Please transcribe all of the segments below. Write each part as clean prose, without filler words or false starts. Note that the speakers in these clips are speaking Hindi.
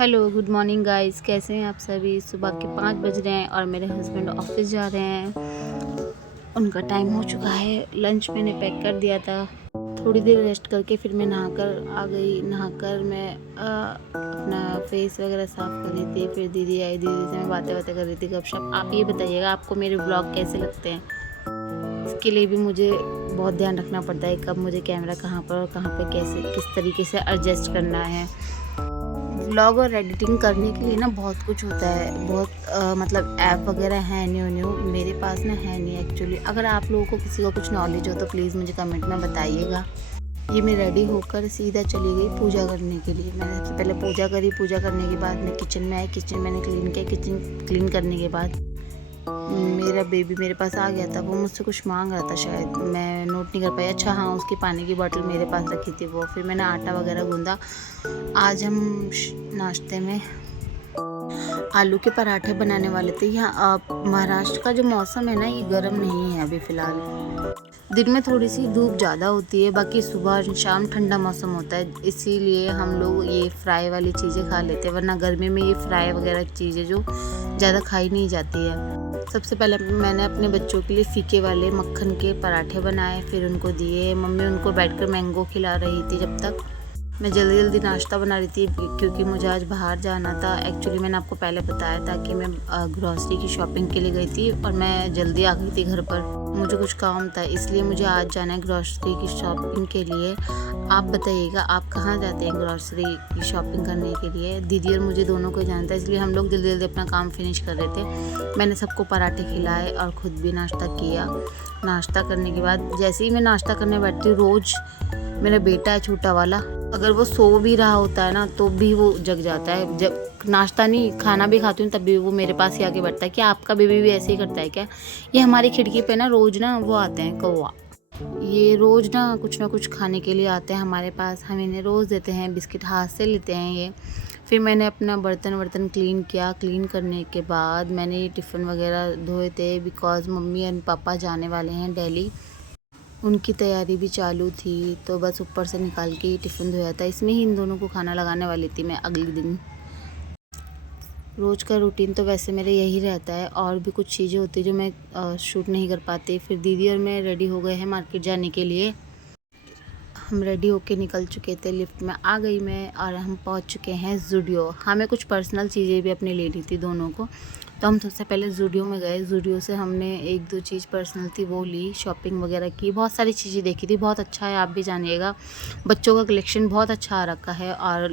हेलो गुड मॉर्निंग गाइस, कैसे हैं आप सभी। सुबह के 5 बज रहे हैं और मेरे हस्बैंड ऑफिस जा रहे हैं। उनका टाइम हो चुका है। लंच मैंने पैक कर दिया था। थोड़ी देर रेस्ट करके फिर मैं नहाकर आ गई। नहाकर मैं अपना फेस वगैरह साफ़ कर रही थी। फिर दीदी आई, दीदी से मैं बातें बातें कर रही थी, गपशप। आप ये बताइएगा आपको मेरे ब्लॉग कैसे लगते हैं। इसके लिए भी मुझे बहुत ध्यान रखना पड़ता है कब मुझे कैमरा कहाँ पर और कहाँ पे कैसे किस तरीके से एडजस्ट करना है। व्लॉग और एडिटिंग करने के लिए ना बहुत कुछ होता है। बहुत मतलब ऐप वगैरह हैं न्यू न्यू, मेरे पास ना है नहीं एक्चुअली। अगर आप लोगों को किसी को कुछ नॉलेज हो तो प्लीज़ मुझे कमेंट में बताइएगा। ये मैं रेडी होकर सीधा चली गई पूजा करने के लिए। मैंने सबसे पहले पूजा करी। पूजा करने के बाद मैं किचन में आई। किचन मैंने क्लीन किया। किचन क्लीन करने के बाद मेरा बेबी मेरे पास आ गया था। वो मुझसे कुछ मांग रहा था, शायद मैं नोट नहीं कर पाई। अच्छा हाँ, उसकी पानी की बोतल मेरे पास रखी थी वो। फिर मैंने आटा वगैरह गूंदा। आज हम नाश्ते में आलू के पराठे बनाने वाले थे। यहाँ महाराष्ट्र का जो मौसम है ना, ये गर्म नहीं है अभी फ़िलहाल। दिन में थोड़ी सी धूप ज़्यादा होती है, बाकी सुबह शाम ठंडा मौसम होता है। इसीलिए हम लोग ये फ्राई वाली चीज़ें खा लेते हैं, वरना गर्मी में ये फ्राई वगैरह चीज़ें जो ज़्यादा खाई नहीं जाती है। सबसे पहले मैंने अपने बच्चों के लिए फीके वाले मक्खन के पराठे बनाए, फिर उनको दिए। मम्मी उनको बैठकर मैंगो खिला रही थी। जब तक मैं जल्दी जल्दी नाश्ता बना रही थी क्योंकि मुझे आज बाहर जाना था। एक्चुअली मैंने आपको पहले बताया था कि मैं ग्रॉसरी की शॉपिंग के लिए गई थी और मैं जल्दी आ गई थी घर पर। मुझे कुछ काम था, इसलिए मुझे आज जाना है ग्रॉसरी की शॉपिंग के लिए। आप बताइएगा आप कहाँ जाते हैं ग्रॉसरी की शॉपिंग करने के लिए। दीदी और मुझे दोनों को जाना था, इसलिए हम लोग जल्दी जल्दी अपना काम फिनिश कर रहे थे। मैंने सबको पराठे खिलाए और ख़ुद भी नाश्ता किया। नाश्ता करने के बाद जैसे ही मैं नाश्ता करने बैठती हूँ, रोज़ मेरा बेटा है छोटा वाला, अगर वो सो भी रहा होता है ना तो भी वो जग जाता है। जब नाश्ता नहीं खाना भी खाती हूँ तब भी वो मेरे पास ही आके बैठता है। क्या आपका बेबी भी ऐसे ही करता है क्या। ये हमारी खिड़की पे ना रोज़ ना वो आते हैं कौवा। ये रोज़ ना कुछ खाने के लिए आते हैं हमारे पास। हम इन्हें रोज़ देते हैं, बिस्किट हाथ से लेते हैं ये। फिर मैंने अपना बर्तन क्लीन किया। क्लीन करने के बाद मैंने ये टिफ़िन वगैरह धोए थे, बिकॉज़ मम्मी एंड पापा जाने वाले हैं दिल्ली। उनकी तैयारी भी चालू थी, तो बस ऊपर से निकाल के ही टिफ़िन धोया था। इसमें ही इन दोनों को खाना लगाने वाली थी मैं अगले दिन। रोज़ का रूटीन तो वैसे मेरा यही रहता है, और भी कुछ चीज़ें होती जो मैं शूट नहीं कर पाती। फिर दीदी और मैं रेडी हो गए हैं मार्केट जाने के लिए। हम रेडी होके निकल चुके थे, लिफ्ट में आ गई मैं और हम पहुंच चुके हैं ज़ूडियो। हमें कुछ पर्सनल चीज़ें भी अपने लेनी थी दोनों को, तो हम सबसे पहले ज़ूडियो में गए। ज़ूडियो से हमने एक दो चीज़ पर्सनल थी वो ली, शॉपिंग वगैरह की। बहुत सारी चीज़ें देखी थी, बहुत अच्छा है, आप भी जानिएगा। बच्चों का कलेक्शन बहुत अच्छा आ रखा है और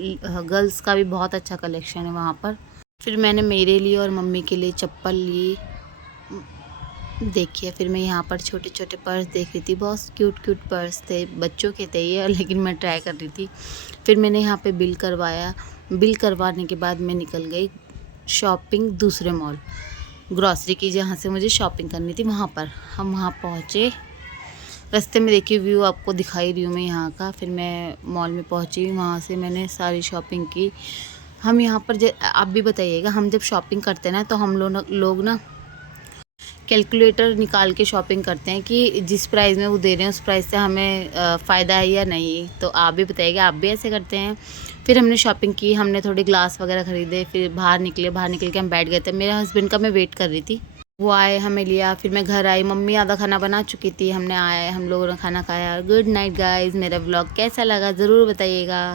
गर्ल्स का भी बहुत अच्छा कलेक्शन है वहाँ पर। फिर मैंने मेरे लिए और मम्मी के लिए चप्पल ली। देखिए, फिर मैं यहाँ पर छोटे छोटे पर्स देख रही थी। बहुत क्यूट क्यूट पर्स थे, बच्चों के थे ये, लेकिन मैं ट्राई कर रही थी। फिर मैंने यहाँ पे बिल करवाया। बिल करवाने के बाद मैं निकल गई शॉपिंग दूसरे मॉल, ग्रॉसरी की, जहाँ से मुझे शॉपिंग करनी थी वहाँ पर। हम वहाँ पहुँचे। रास्ते में देखिए व्यू आपको दिखाई रही हूँ मैं यहाँ का। फिर मैं मॉल में पहुँची, वहाँ से मैंने सारी शॉपिंग की। हम यहाँ पर आप भी बताइएगा, हम जब शॉपिंग करते हैं ना तो हम लोग ना कैलकुलेटर निकाल के शॉपिंग करते हैं कि जिस प्राइस में वो दे रहे हैं उस प्राइस से हमें फ़ायदा है या नहीं। तो आप भी बताइएगा, आप भी ऐसे करते हैं। फिर हमने शॉपिंग की, हमने थोड़े ग्लास वगैरह ख़रीदे। फिर बाहर निकल के हम बैठ गए थे। मेरे हस्बैंड का मैं वेट कर रही थी, वो आए, हमें लिया। फिर मैं घर आई, मम्मी आधा खाना बना चुकी थी। हमने आए, हम लोगों ने खाना खाया। Good night guys. मेरा व्लॉग कैसा लगा ज़रूर बताइएगा।